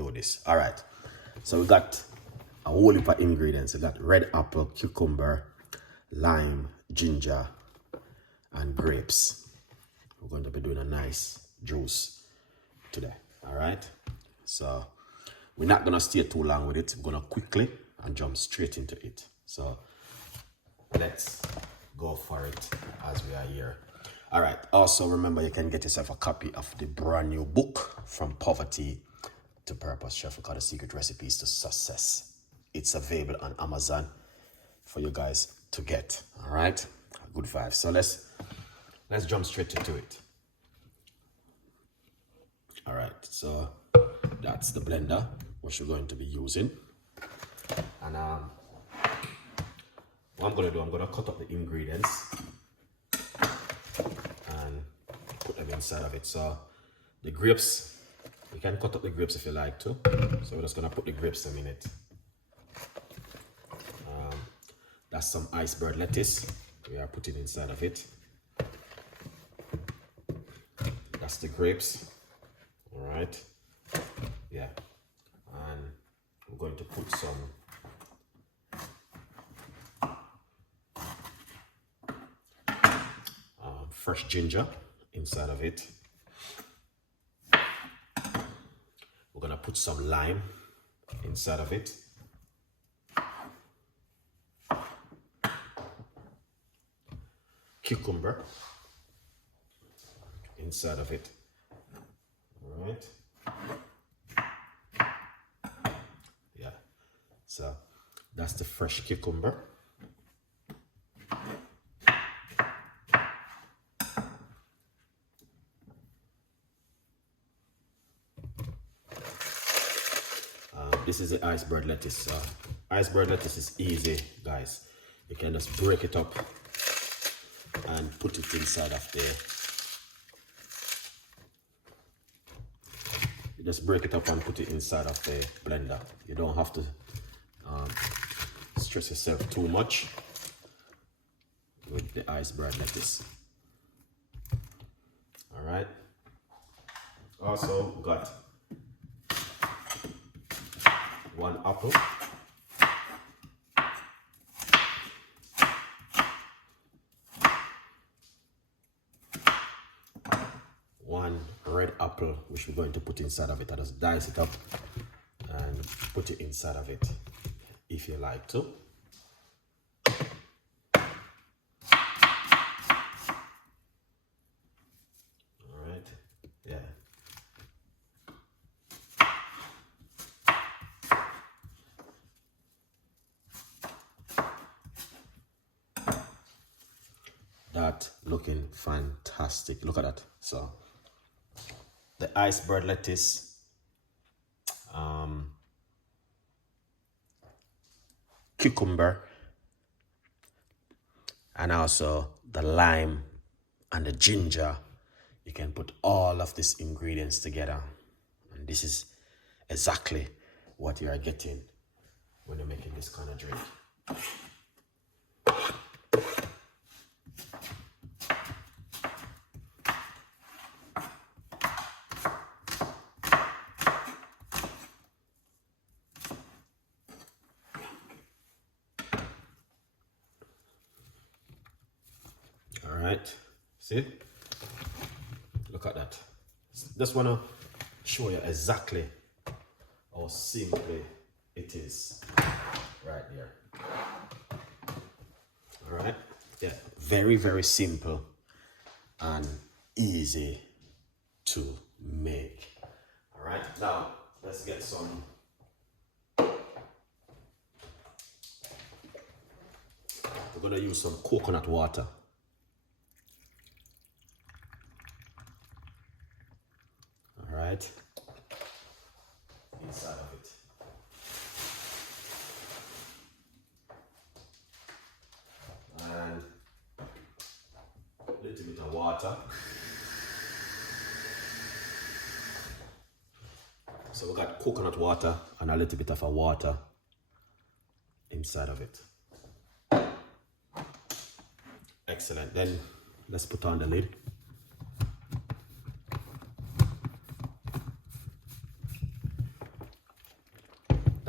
do this. All right. So we got a whole heap of ingredients. We got red apple, cucumber, lime, ginger, and grapes. We're going to be doing a nice juice today. All right. So we're not going to stay too long with it. We're going to quickly and jump straight into it. So let's go for it as we are here. All right. Also, remember, you can get yourself a copy of the brand new book, From Poverty to Purpose, Chef Ricardo Secret Recipes to Success. It's available on Amazon for you guys to get. All right. Good vibes. So let's jump straight into it. All right. So that's the blender which we're going to be using. And what I'm going to do, I'm going to cut up the ingredients and put them inside of it. So the grapes, you can cut up the grapes if you like to. So we're just going to put the grapes in it. That's some iceberg lettuce we are putting inside of it. That's the grapes. All right. Yeah. And we're going to put some fresh ginger inside of it. We're gonna put some lime inside of it. Cucumber inside of it. All right. Yeah. So that's the fresh cucumber. This is the iceberg lettuce. Iceberg lettuce is easy, guys. You can just break it up and put it inside of there. You just break it up and put it inside of the blender. You don't have to stress yourself too much with the iceberg lettuce. All right. Also, we got 1 apple, 1 red apple, which we're going to put inside of it. I just dice it up and put it inside of it if you like to. All right, yeah. That looking fantastic. Look at that. So the iceberg lettuce, cucumber, and also the lime and the ginger. You can put all of these ingredients together, and this is exactly what you are getting when you're making this kind of drink. All right, see? Look at that. Just want to show you exactly how simply it is right there. All right, yeah, very, very simple and easy to make. All right, now let's get some we're going to use some coconut water. All right, inside of it. And a little bit of water. So we got coconut water and a little bit of a water inside of it. Excellent. Then let's put on the lid.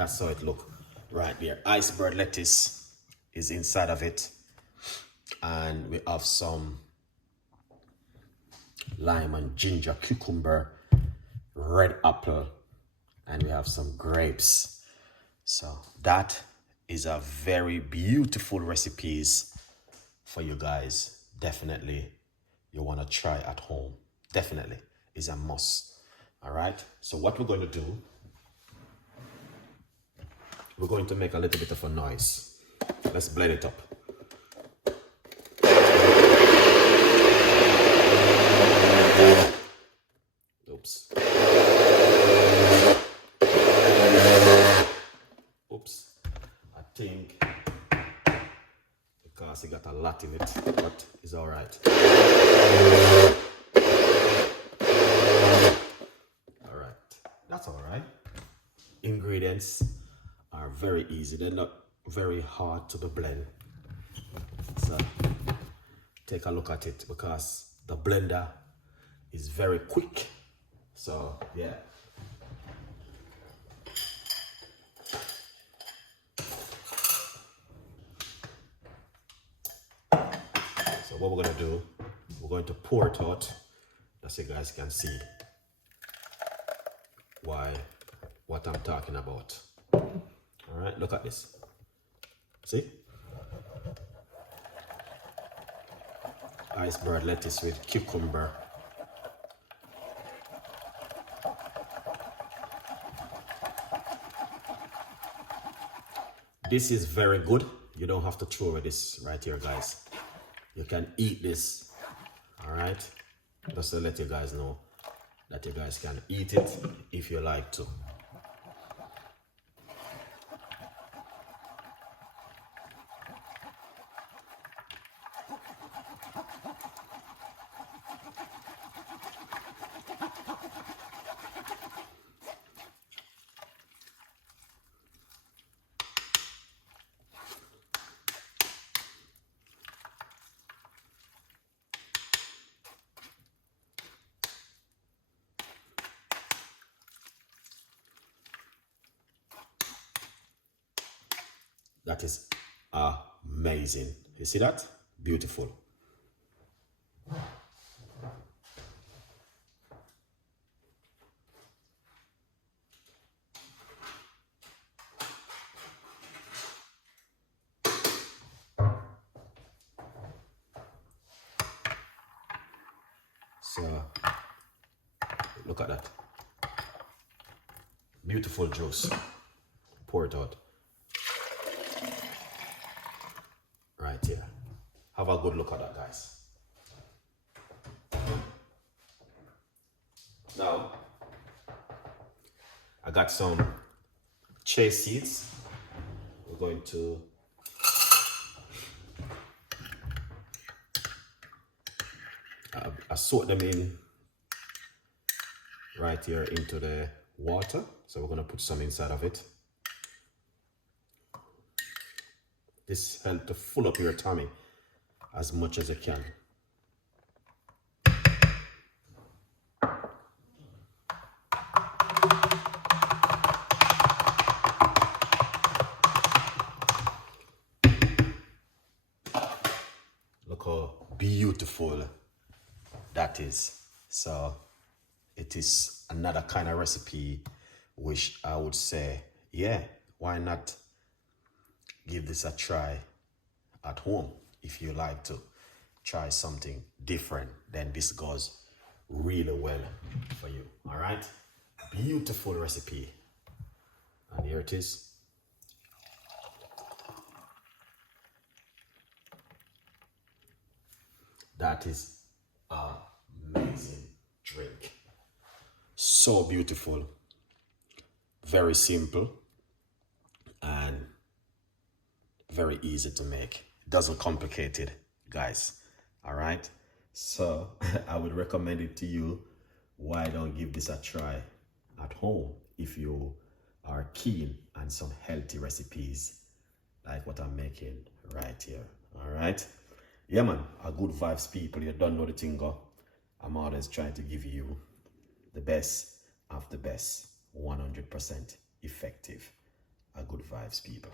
That's how it look right there. Iceberg lettuce is inside of it, and we have some lime and ginger, cucumber, red apple, and we have some grapes. So that is a very beautiful recipes for you guys. Definitely you want to try at home. Definitely is a must. All right, so what we're going to do, we're going to make a little bit of a noise. Let's blend it up. Oops. Oops. I think because it got a lot in it, but it's all right. All right. That's all right. Ingredients are very easy. They're not very hard to be blend. So take a look at it because the blender is very quick. So yeah. So what we're gonna do, we're going to pour it out, so you guys can see what I'm talking about. All right, look at this. See? Iceberg lettuce with cucumber. This is very good. You don't have to throw away this right here, guys. You can eat this, all right? Just to let you guys know that you guys can eat it if you like to. That is amazing. You see that? Beautiful. So look at that. Beautiful juice. Pour it out. Right here. Have a good look at that, guys. Now, I got some chia seeds. We're going to I soak them in right here into the water. So we're going to put some inside of it. This helps to fill up your tummy as much as you can. Look how beautiful that is. So it is another kind of recipe which I would say, yeah, why not give this a try at home? If you like to try something different, then this goes really well for you. All right, beautiful recipe, and here it is. That is an amazing drink. So beautiful, very simple, and very easy to make. It doesn't complicate it, guys. All right, so I would recommend it to you. Why don't give this a try at home if you are keen on some healthy recipes like what I'm making right here. All right, yeah man, a good vibes people. You don't know the thing go. I'm always trying to give you the best of the best, 100% effective. vibes, people.